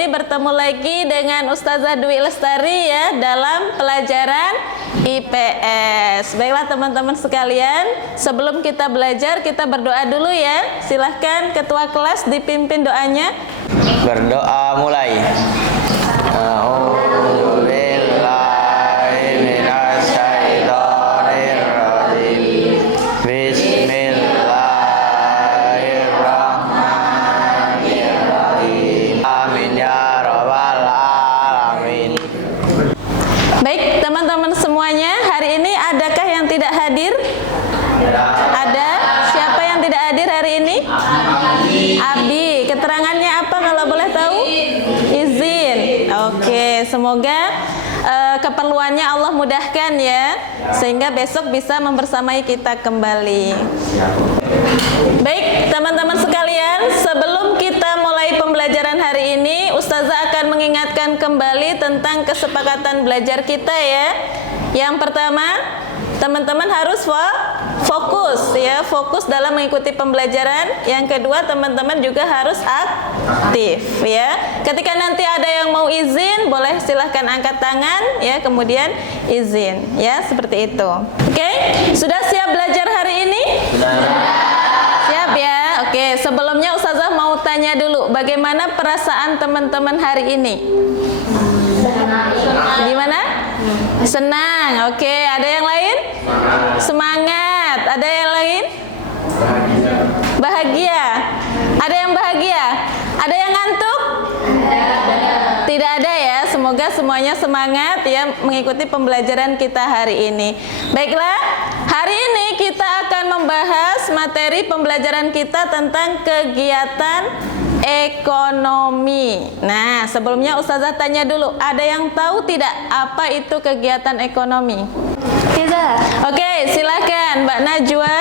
ini bertemu lagi dengan Ustazah Dwi Lestari ya dalam pelajaran IPS. Baiklah teman-teman sekalian, sebelum kita belajar kita berdoa dulu ya. Silahkan ketua kelas dipimpin doanya. Berdoa mulai. Baik teman-teman semuanya, hari ini adakah yang tidak hadir? Ada? Siapa yang tidak hadir hari ini? Abi. Keterangannya apa kalau boleh tahu? Izin. Oke, semoga keperluannya Allah mudahkan ya, sehingga besok bisa membersamai kita kembali. Baik teman-teman sekalian, sebelum kita mulai pembelajaran hari ini, Ustazah akan mengingatkan kembali tentang kesepakatan belajar kita ya. Yang pertama, teman-teman harus fokus ya, fokus dalam mengikuti pembelajaran. Yang kedua, teman-teman juga harus aktif ya. Ketika nanti ada yang mau izin, boleh silahkan angkat tangan ya, kemudian izin ya, seperti itu. Oke, sudah siap belajar hari ini? Siap ya. Oke, sebelumnya Ustazah mau tanya dulu, bagaimana perasaan teman-teman hari ini? Gimana? Senang. Oke, ada yang lain? Semangat. Ada yang lain? Bahagia. Ada yang bahagia? Ada yang ngantuk? Tidak ada ya. Semoga semuanya semangat ya mengikuti pembelajaran kita hari ini. Baiklah, hari ini kita akan membahas materi pembelajaran kita tentang kegiatan ekonomi. Nah, sebelumnya Ustazah tanya dulu, ada yang tahu tidak apa itu kegiatan ekonomi? Tidak. Oke, silakan Mbak Najwa.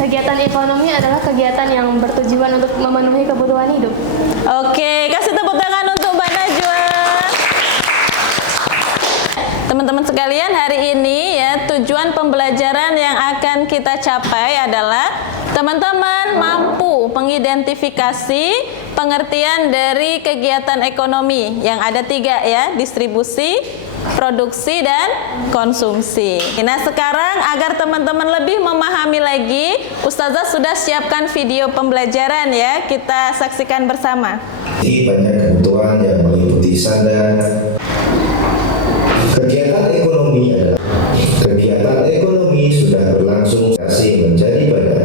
Kegiatan ekonomi adalah kegiatan yang bertujuan untuk memenuhi kebutuhan hidup. Oke, kasih tepuk tangan untuk Mbak Najwa. Teman-teman sekalian, hari ini ya tujuan pembelajaran yang akan kita capai adalah teman-teman mampu mengidentifikasi pengertian dari kegiatan ekonomi yang ada 3 ya, distribusi, produksi, dan konsumsi. Nah sekarang agar teman-teman lebih memahami lagi, Ustazah sudah siapkan video pembelajaran ya, kita saksikan bersama. Banyak kebutuhan yang meliputi standar. Kegiatan ekonomi adalah kegiatan ekonomi sudah berlangsung kasih menjadi banyak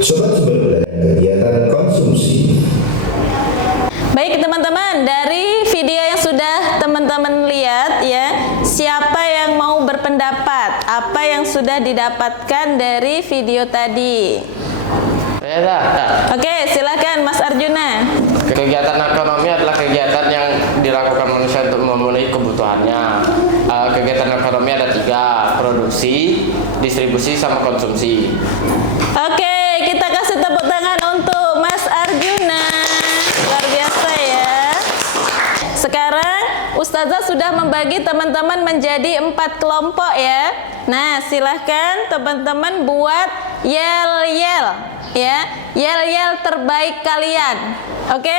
sumber-sumber dan kegiatan konsumsi. Baik teman-teman, dari video yang sudah teman-teman lihat ya, siapa yang mau berpendapat apa yang sudah didapatkan dari video tadi? Oke, silakan Mas Arjuna. Kegiatan ekonomi adalah kegiatan yang dilakukan manusia untuk memenuhi kebutuhannya. Kegiatan ekonomi ada 3, produksi, distribusi, sama konsumsi. Oke, kita kasih tepuk tangan untuk Mas Arjuna. Luar biasa ya. Sekarang Ustazah sudah membagi teman-teman menjadi 4 kelompok ya. Nah, silahkan teman-teman buat yel-yel ya, yel-yel terbaik kalian. Oke?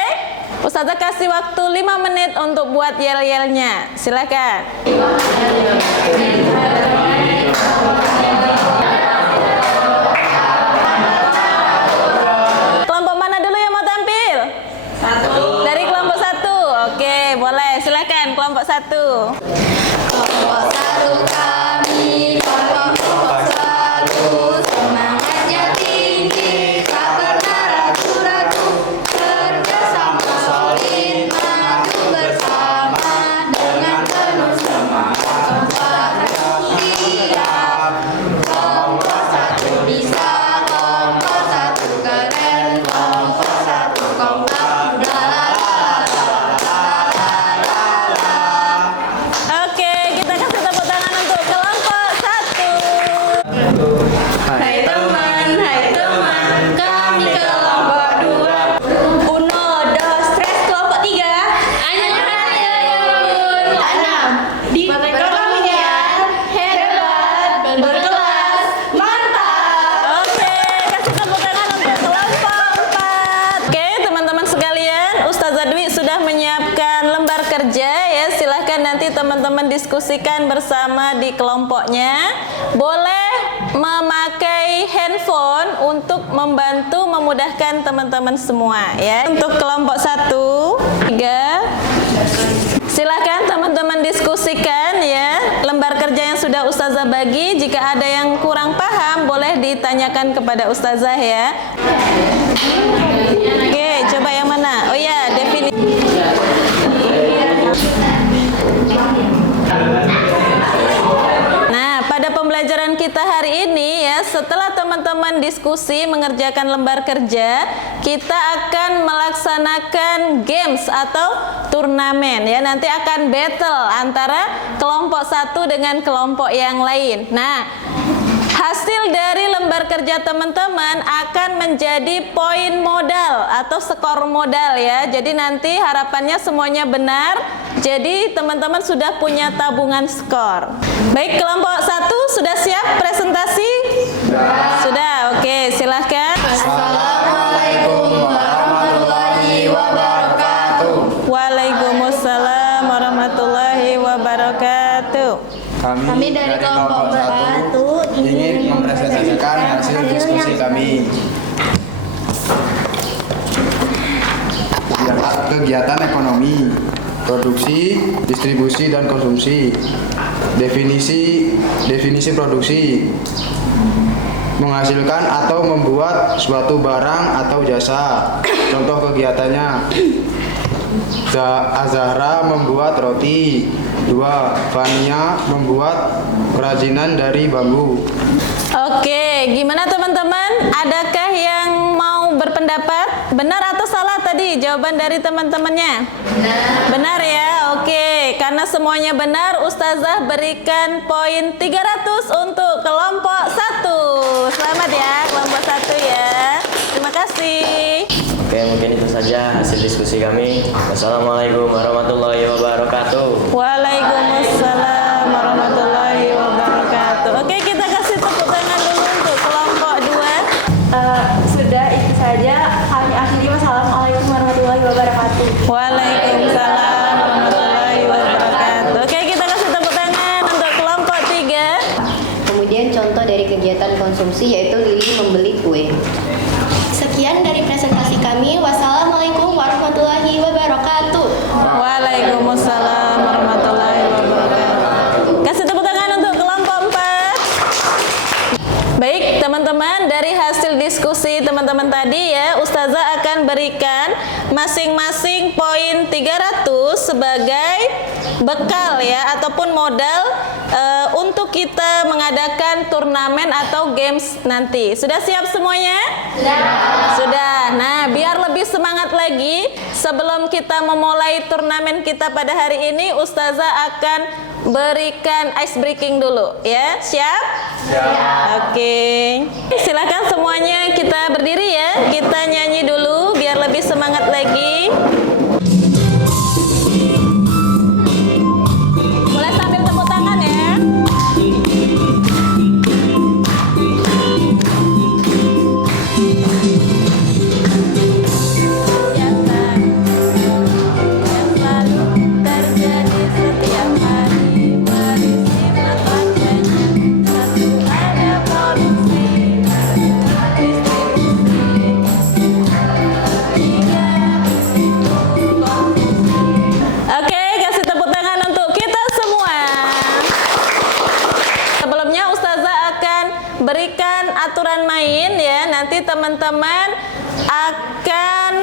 Ustazah kasih waktu 5 menit untuk buat yel-yelnya. Silakan. Kelompok mana dulu yang mau tampil? 1. Dari kelompok 1. Oke, boleh. Silakan kelompok 1. Kelompok 1 kami, kelompok selalu semangatnya tinggi, tak pernah ragu-ragu, kerjasama solid, maju bersama dengan penuh semangat. Kelompok 1 siap, kelompok 1 bisa, kelompok 1 keren, kelompok 1 kompak, la la la la la la la. Oke, kita kasih tepuk tangan untuk kelompok 1. Hai teman, kami kelompok 2. Uno, dos, tres, kelompok 3. Enam. Di perekonomian, hebat, berkelas, mantap. Oke, kasih tepuk tangan untuk kelompok 4. Oke, teman-teman sekalian, Ustazah Dwi teman-teman diskusikan bersama di kelompoknya. Boleh memakai handphone untuk membantu memudahkan teman-teman semua ya. Untuk kelompok 1, 3. Silakan teman-teman diskusikan ya lembar kerja yang sudah Ustazah bagi. Jika ada yang kurang paham boleh ditanyakan kepada Ustazah ya. Oke, coba yang mana? Oh ya, definisi. Nah, pada pembelajaran kita hari ini ya, setelah teman-teman diskusi mengerjakan lembar kerja, kita akan melaksanakan games atau turnamen ya. Nanti akan battle antara kelompok 1 dengan kelompok yang lain. Nah, hasil dari lembar kerja teman-teman akan menjadi poin modal atau skor modal ya. Jadi nanti harapannya semuanya benar. Jadi teman-teman sudah punya tabungan skor. Baik, kelompok 1 sudah siap presentasi? Sudah, oke, silahkan. Assalamualaikum warahmatullahi wabarakatuh. Waalaikumsalam warahmatullahi wabarakatuh. Kami dari kelompok 1 ingin mempresentasikan hasil diskusi kami. Kegiatan ekonomi, produksi, distribusi dan konsumsi. Definisi produksi. Menghasilkan atau membuat suatu barang atau jasa. Contoh kegiatannya. Azahra membuat roti. 2. Fania membuat kerajinan dari bambu. Oke, gimana teman-teman? Adakah yang mau berpendapat? Benar atau salah tadi jawaban dari teman-temannya? Benar ya, oke. Karena semuanya benar, Ustazah berikan poin 300 untuk kelompok 1. Selamat ya, kelompok 1 ya. Terima kasih. Oke, mungkin itu saja hasil diskusi kami. Wassalamualaikum warahmatullahi wabarakatuh. Waalaikumsalam warahmatullahi wabarakatuh. Oke, kita kasih tepuk tangan dulu untuk kelompok 2. Sudah itu saja. Kami akhiri. Wassalamualaikum warahmatullahi wabarakatuh. Waalaikumsalam warahmatullahi wabarakatuh. Oke, kita kasih tepuk tangan untuk kelompok 3. Kemudian contoh dari kegiatan konsumsi yaitu Lili membeli kue. Sekian dari presentasi kami. Wassalamualaikum warahmatullahi wabarakatuh. Waalaikumsalam warahmatullahi wabarakatuh. Kasih tepuk tangan untuk kelompok 4. Baik teman-teman, dari hasil diskusi teman-teman tadi ya, Ustazah akan berikan masing-masing poin 300 sebagai bekal ya ataupun modal untuk kita mengadakan turnamen atau games nanti. Sudah siap semuanya? Sudah. Nah, biar lebih semangat lagi, sebelum kita memulai turnamen kita pada hari ini, Ustazah akan berikan ice breaking dulu ya. Siap? Oke. Silakan semuanya kita berdiri ya. Kita nyanyi dulu biar lebih semangat lagi. Mulai sambil tepuk tangan ya. Berikan aturan main ya, nanti teman-teman akan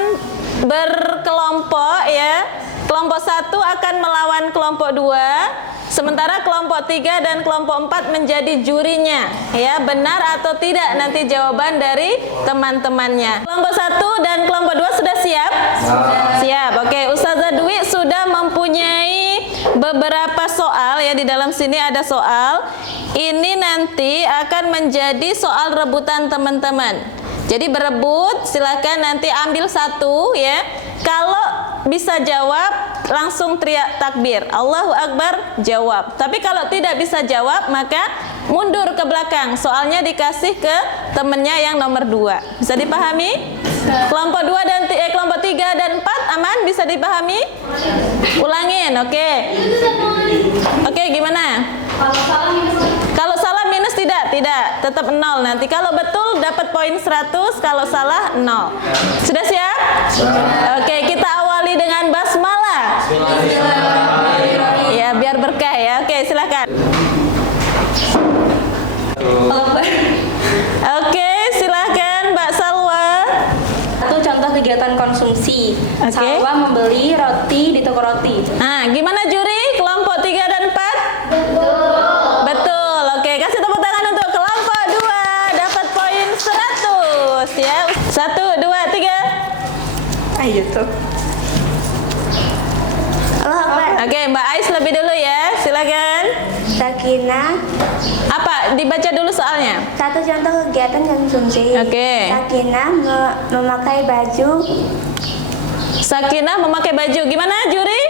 berkelompok ya. Kelompok 1 akan melawan kelompok 2, sementara kelompok 3 dan kelompok 4 menjadi jurinya ya. Benar atau tidak nanti jawaban dari teman-temannya. Kelompok 1 dan kelompok 2 sudah siap? Siap. Oke, Ustazah Dwi sudah mempunyai beberapa soal ya, di dalam sini ada soal. Ini nanti akan menjadi soal rebutan teman-teman. Jadi berebut, silakan nanti ambil satu ya. Kalau bisa jawab langsung teriak takbir, Allahu Akbar, jawab. Tapi kalau tidak bisa jawab maka mundur ke belakang. Soalnya dikasih ke temennya yang nomor 2. Bisa dipahami? Kelompok 2 dan kelompok 3 dan 4 aman, bisa dipahami? Ulangin, oke. Oke, gimana? Kalau salah minus tidak, tetap 0 nanti. Kalau betul dapat poin 100, kalau salah 0. Sudah siap? Oke, kita awali dengan basmalah. Ya, biar berkah ya. Oke, silakan. Oke, silakan Mbak Salwa. Satu contoh kegiatan konsumsi. Oke. Salwa membeli roti di toko roti. Nah, gimana juri? Kelompok 3 dan 4? Betul. Oke, kasih tepuk tangan untuk kelompok 2. Dapat poin 100 ya. 1, 2, 3. Ayo tuh. Oke, Mbak Ais lebih dulu ya. Silakan. Sakinah, Apa? Dibaca dulu soalnya. satu contoh kegiatan konsumsi. Oke. Sakinah memakai baju. Sakinah memakai baju. Gimana juri?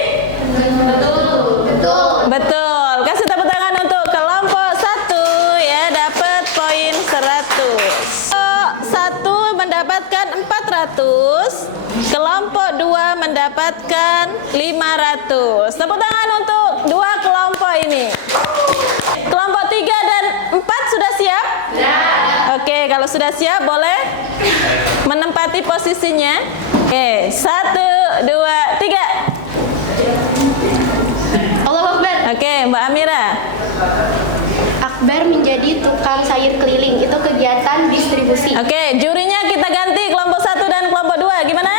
Betul. Kasih tepuk tangan untuk kelompok 1 ya, dapat poin 100. Kelompok 1 mendapatkan 400, kelompok 2 mendapatkan 500. Tepuk tangan untuk dua kelompok ini. Kelompok 3 dan 4 sudah siap? Ya. Oke, kalau sudah siap boleh menempati posisinya. Oke, 1, 2, 3. Allahu Akbar. Oke, Mbak Amira. Akbar menjadi tukang sayur keliling. Itu kegiatan distribusi. Oke, jurinya kita ganti kelompok 1 dan kelompok 2. Gimana?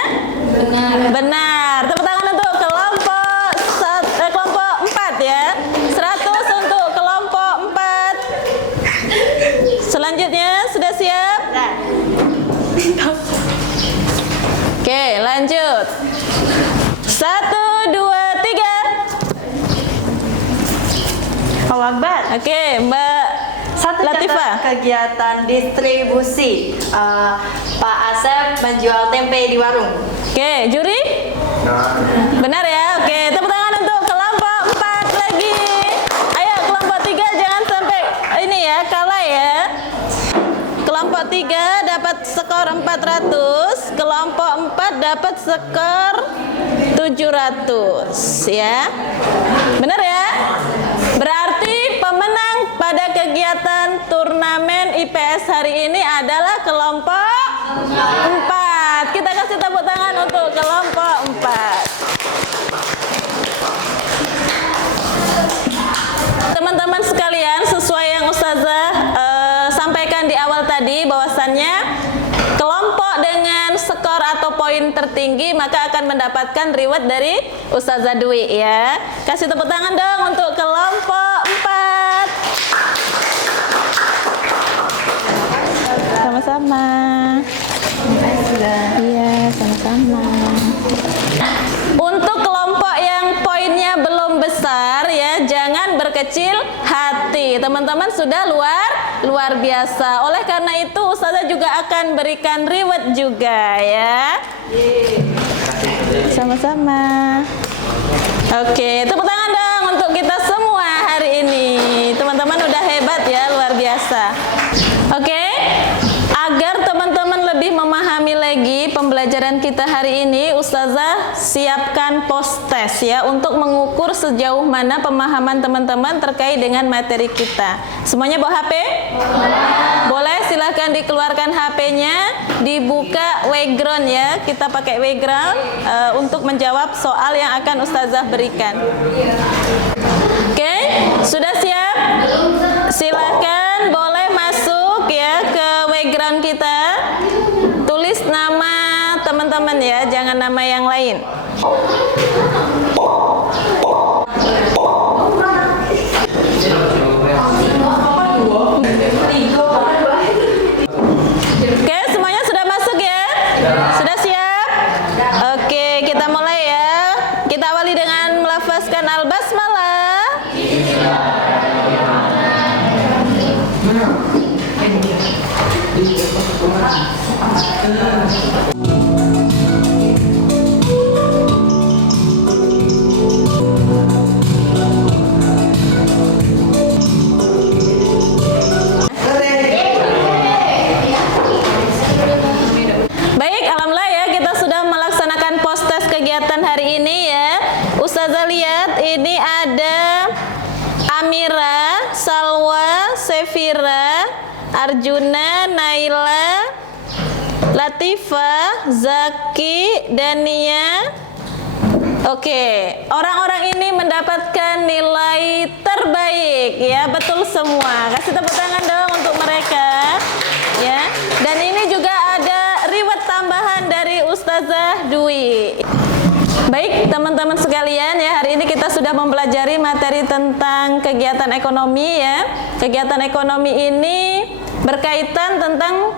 Benar. Tepuk tangan untuk kelompok 4 ya. 100 untuk kelompok 4. Selanjutnya sudah siap? Oke, lanjut. 1, 2, 3. Allah Akbar. Oke, Mbak Satu Latifah. contoh kegiatan distribusi. Pak Asep menjual tempe di warung. Oke, juri? Benar ya? Oke, tepuk tangan untuk kelompok 4 lagi. Ayo, kelompok 3 jangan sampai ini ya, kalah ya. Kelompok 3 dapat skor 400, kelompok 4 dapat skor 700 ya. Benar ya? Berarti pemenang pada kegiatan turnamen IPS hari ini adalah kelompok 4. Kita kasih tepuk tangan untuk kelompok 4. Teman-teman sekalian, sesuai yang Ustazah sampaikan di awal tadi, bahwasannya kelompok dengan skor atau poin tertinggi maka akan mendapatkan reward dari Ustazah Dwi ya. Kasih tepuk tangan dong untuk kelompok 4. Sama-sama. Iya, sama-sama. Untuk kelompok yang poinnya belum besar ya, jangan berkecil hati. Teman-teman sudah luar biasa. Oleh karena itu Ustazah juga akan berikan reward juga ya. Sama-sama. Oke, tepuk tangan dong untuk kita semua hari ini. Teman-teman udah hebat ya, luar biasa. Oke, agar teman-teman lebih memahami lagi pembelajaran kita hari ini, Ustazah siapkan post test ya untuk mengukur sejauh mana pemahaman teman-teman terkait dengan materi kita. Semuanya bawa HP? Boleh, silahkan dikeluarkan HP-nya, dibuka background ya. Kita pakai background untuk menjawab soal yang akan Ustazah berikan. Oke, sudah siap? Silahkan boleh masuk ya ke background kita. Tulis nama teman-teman ya, jangan nama yang lain. Oke, semuanya sudah masuk ya? Sudah siap? Oke, kita mulai ya. Kita awali dengan melafazkan al-basmalah. Amira, Salwa, Sefira, Arjuna, Naila, Latifa, Zaki, Dania. Oke, orang-orang ini mendapatkan nilai terbaik ya, betul semua. Kasih tepuk tangan dong untuk mereka ya. Dan ini juga ada reward tambahan dari Ustazah Dwi. Baik teman-teman sekalian ya, hari ini kita sudah mempelajari materi tentang kegiatan ekonomi ya. Kegiatan ekonomi ini berkaitan tentang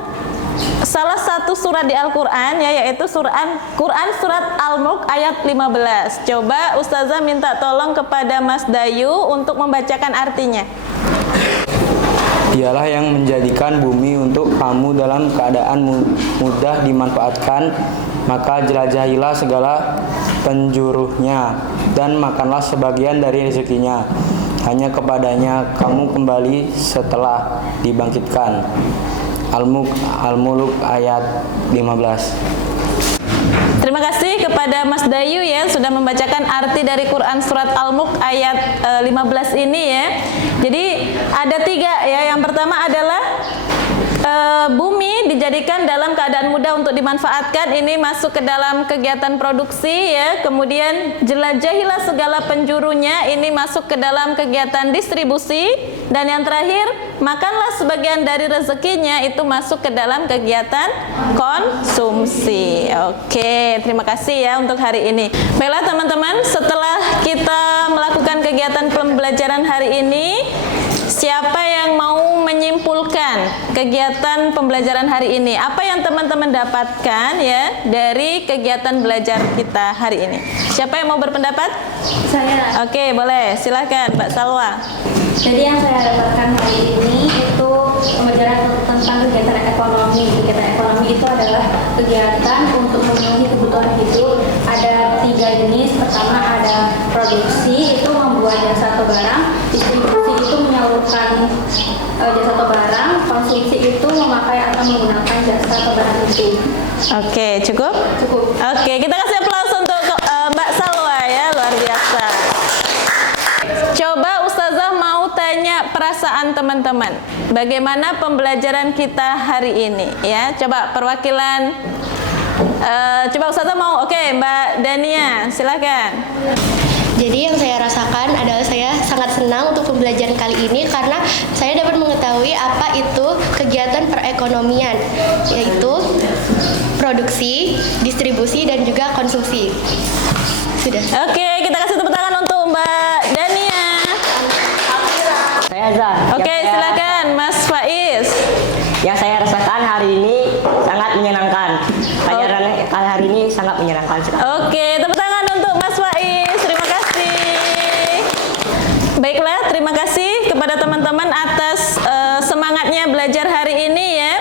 salah satu surat di Al-Quran ya, yaitu Quran surat Al-Mulk ayat 15. Coba Ustazah minta tolong kepada Mas Dayu untuk membacakan artinya. Dialah yang menjadikan bumi untuk kamu dalam keadaan mudah dimanfaatkan, maka jelajahilah segala penjuruhnya dan makanlah sebagian dari rezekinya. Hanya kepadanya kamu kembali setelah dibangkitkan. Al-Mulk ayat 15. Terima kasih kepada Mas Dayu ya sudah membacakan arti dari Quran surat Al-Mulk ayat 15 ini ya. Jadi ada 3 ya. Yang pertama adalah bumi dijadikan dalam keadaan mudah untuk dimanfaatkan, ini masuk ke dalam kegiatan produksi ya. Kemudian jelajahilah segala penjurunya, ini masuk ke dalam kegiatan distribusi. Dan yang terakhir, makanlah sebagian dari rezekinya, itu masuk ke dalam kegiatan konsumsi. Oke, terima kasih ya untuk hari ini. Baiklah teman-teman, setelah kita melakukan kegiatan pembelajaran hari ini, siapa yang mau menyimpulkan kegiatan pembelajaran hari ini? Apa yang teman-teman dapatkan ya dari kegiatan belajar kita hari ini? Siapa yang mau berpendapat? Saya. Oke, boleh. Silakan Mbak Salwa. Jadi yang saya dapatkan hari ini itu pembelajaran tentang kegiatan ekonomi. Kegiatan ekonomi itu adalah kegiatan untuk memenuhi kebutuhan hidup. Ada 3 jenis. Pertama ada produksi, itu membuat jasa atau barang. Distribusi itu menyalurkan jasa atau barang. Konsumsi itu memakai atau menggunakan jasa atau barang itu. Oke, cukup? Cukup. Oke, kita kasih aplaus untuk Mbak Salwa ya, luar biasa. Coba Ustazah mau tanya perasaan teman-teman. Bagaimana pembelajaran kita hari ini ya? Coba perwakilan coba Ustazah mau. Oke, Mbak Dania, silakan. Jadi yang saya rasakan adalah saya sangat senang untuk pembelajaran kali ini karena saya dapat mengetahui apa itu kegiatan perekonomian, yaitu produksi, distribusi, dan juga konsumsi. Sudah. Oke, kita kasih tepuk tangan untuk Mbak Dania. Saya Azan. Oke, silakan Mas Faiz. Yang saya rasakan hari ini sangat menyenangkan. Pelajaran hari ini sangat menyenangkan sekali. Oke, tepuk tangan untuk Mas Faiz. Terima kasih. Baiklah, terima kasih kepada teman-teman atas semangatnya belajar hari ini ya.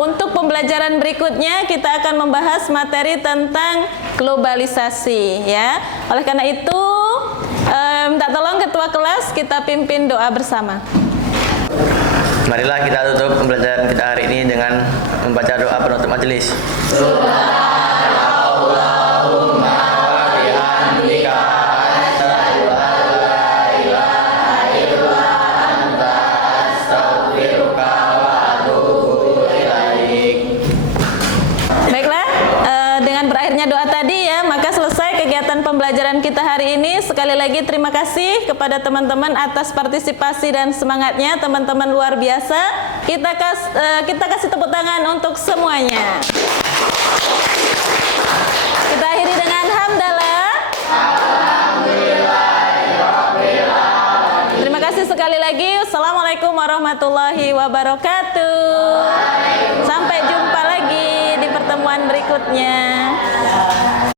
Untuk pembelajaran berikutnya kita akan membahas materi tentang globalisasi ya. Oleh karena itu minta tolong ketua kelas kita pimpin doa bersama. Marilah kita tutup pembelajaran kita hari ini dengan membaca doa penutup majelis. Pembelajaran kita hari ini. Sekali lagi terima kasih kepada teman-teman atas partisipasi dan semangatnya, teman-teman luar biasa. Kita kasih tepuk tangan untuk semuanya. Kita akhiri dengan hamdalah. Terima kasih sekali lagi. Assalamualaikum warahmatullahi wabarakatuh. Sampai jumpa lagi di pertemuan berikutnya.